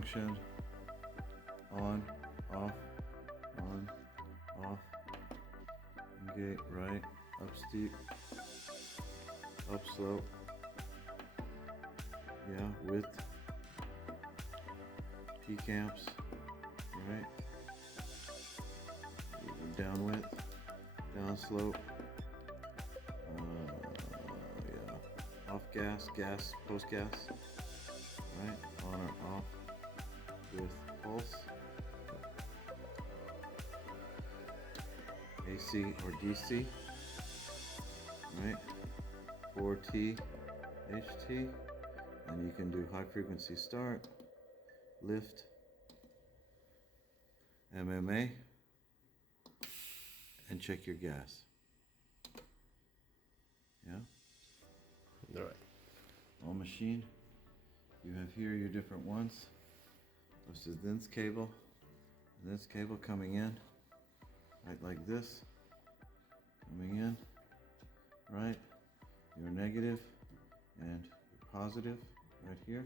function, on, off, gate, right, up steep, up slope, yeah, width, P-camps, right, down width, down slope, yeah, off gas, gas, post gas, right, on or off with pulse, AC or DC, right, 4T, HT, and you can do high frequency start, lift, MMA, and check your gas. Yeah? All right. On machine, you have here your different ones. This is this cable, and this cable coming in, right, like this, coming in, right, your negative and your positive right here.